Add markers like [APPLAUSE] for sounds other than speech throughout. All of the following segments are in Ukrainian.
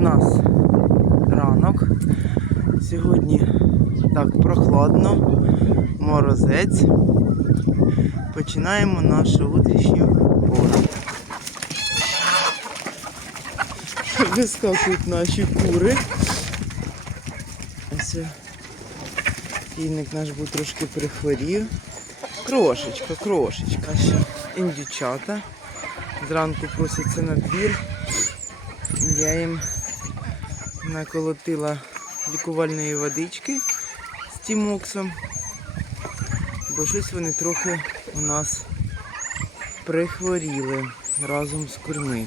нас ранок. Сьогодні так прохладно, морозець. Починаємо нашу утрішню пору. [LAUGHS] Вискакують наші кури. Ось півник наш був трошки прихворів. Крошечка, крошечка. Ще індючата. Зранку просяться на двір. Я їм наколотила лікувальної водички з тімоксом, бо щось вони трохи у нас прихворіли разом з курми.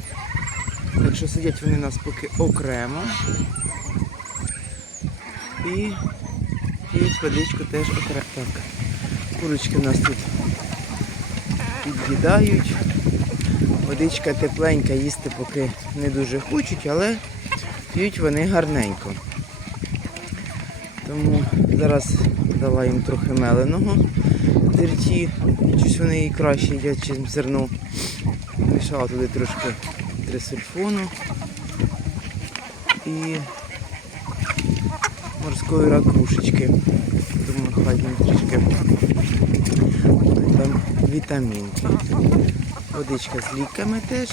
Так що сидять вони нас поки окремо. І п'ють водичку теж окремо. Так, курочки нас тут під'їдають. Водичка тепленька, їсти поки не дуже хочуть, але п'ють вони гарненько. Тому зараз дала їм трохи меленого дерті. Щось вони її краще їдять, ніж зерно. Мішала туди трошки трисульфону і морської ракушечки. Думаю, хай їм трішки там вітамінки. Водичка з ліками теж.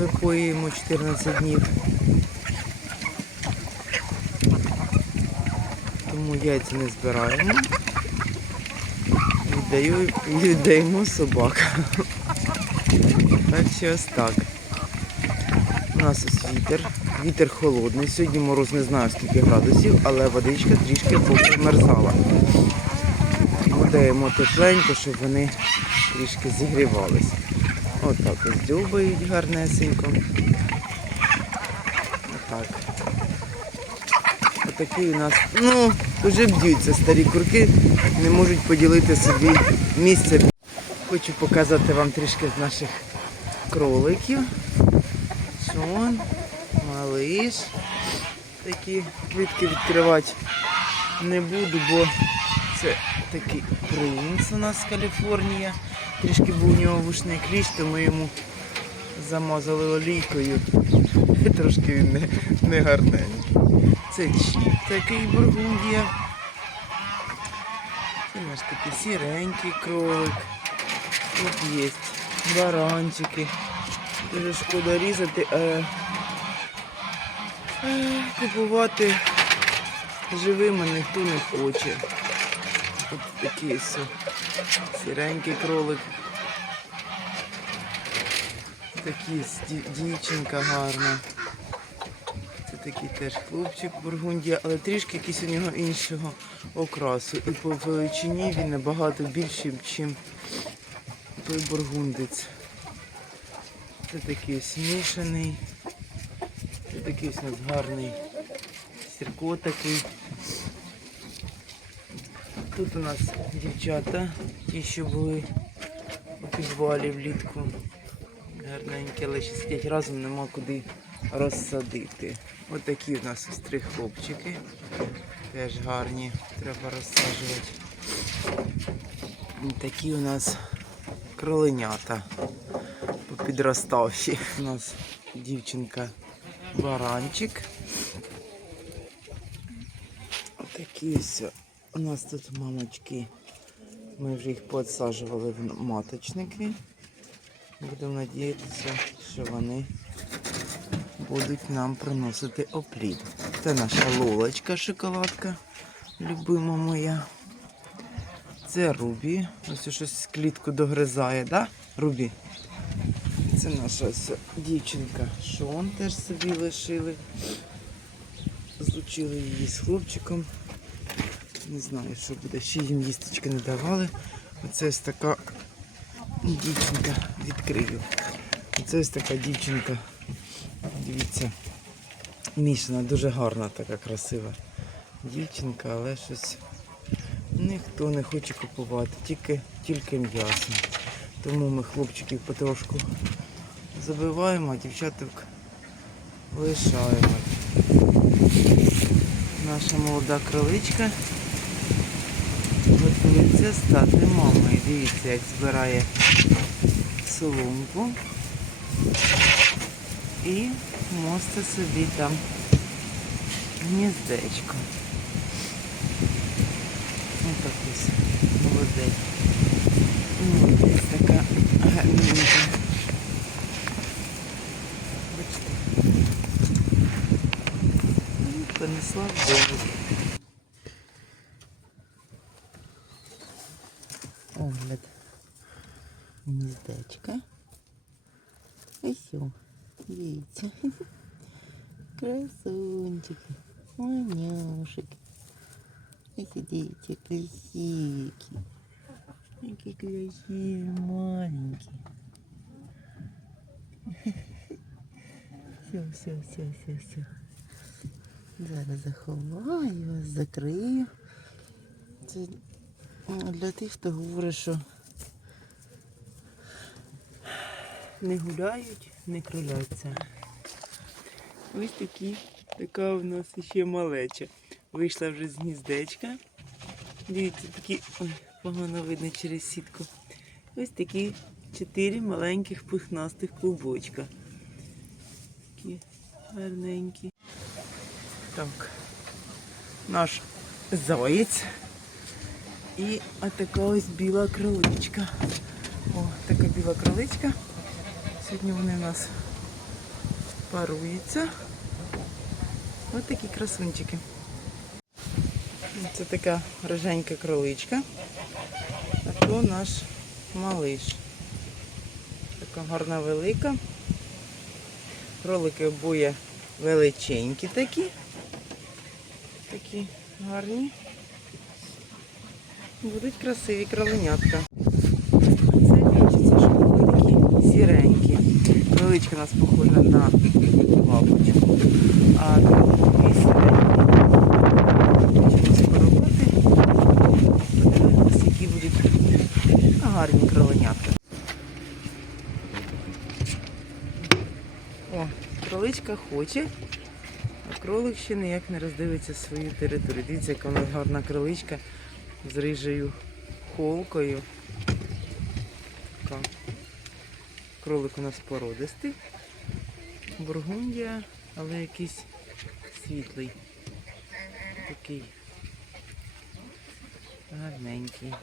Випоюємо 14 днів. Тому яйця не збираємо. Віддаю, віддаємо собакам. Так що ось так. У нас ось вітер. Вітер холодний. Сьогодні мороз не знаю скільки градусів, але водичка трішки померзала. Тому даємо тепленько, щоб вони трішки зігрівалися. Отак ось дзьобають гарнесенько. Отак. Отакий у нас, ну, вже б'ються старі курки, не можуть поділити собі місце. Хочу показати вам трішки з наших кроликів. Шон, малиш. Такі квітки відкривати не буду, бо це такий принц у нас з Каліфорнія. Трішки був у нього вушний кліщ, то ми йому замазали олійкою. [LAUGHS] Трошки він не, не гарненький. Це чіп такий бургундія. Це наш такий сіренький кролик. Тут є баранчики. Дуже шкода різати, а купувати живими ніхто не хоче. Ось такий ось сіренький кролик. Такий дівчинка гарна. Це такий теж хлопчик бургундія, але трішки якийсь у нього іншого окрасу. І по величині він набагато більший, ніж той бургундець. Це такий ось мішаний. Це такий у нас гарний сірко такий. Тут у нас дівчата, ті, що були у підвалі влітку. Гарненькі, але ще сидять разом, нема куди розсадити. Ось такі у нас ось три хлопчики. Теж гарні, треба розсаджувати. Такі у нас кроленята попідроставші. У нас дівчинка баранчик. Отакі ось у нас тут мамочки. Ми вже їх підсаджували в маточники. Будемо надіятися, що вони будуть нам приносити оплід. Це наша лолочка шоколадка, любима моя. Це Рубі. Ось щось клітку догризає, да? Рубі? Це наша ось дівчинка Шон теж собі лишили. Злучили її з хлопчиком. Не знаю, що буде. Ще їм їсточки не давали. Оце ось така дівчинка відкрию. Оце ось така дівчинка. Дивіться. Мішана, дуже гарна, така красива дівчинка, але щось ніхто не хоче купувати, тільки, тільки м'ясо. Тому ми хлопчиків потрошку забиваємо, а дівчаток лишаємо. Наша молода кроличка готується стати мамою. Дивіться, як збирає соломку. і мости собі там гніздечко. Отак ось молодець. Молодець така гарненька. Бачите. І Понесла в домик. гніздечка. Ось о, дивіться. Красунчики, маняшики. Ось дивіться, красивики. Які красиві, маленькі. Все, все, все, все, все. Зараз заховаю вас, закрию. Це м, для тих, хто говорить, що не гуляють, не кроляться. Ось такі, така у нас ще малеча. Вийшла вже з гніздечка. Дивіться, такі, ой, погано видно через сітку. Ось такі чотири маленьких пухнастих клубочка. Такі гарненькі. Так, наш заєць. І отака ось біла кроличка. О, така біла кроличка. Сьогодні вони у нас паруються. Ось такі красунчики. Це така роженька кроличка. А то наш малиш. Така гарна велика. Кролики обоє величенькі такі. Такі гарні. Будуть красиві кроленятка. Це бачиться, що вони такі сіренькі. Величка у нас похожа на лапочку, а кролики сіренькі. Хочемо спробувати. Подивимось, які будуть гарні кроленятка. О, кроличка хоче, а кролик ще ніяк не роздивиться свою територію. Дивіться, яка у нас гарна кроличка з рижею холкою. Така. Кролик у нас породистий. Бургундія, але якийсь світлий. Такий гарненький.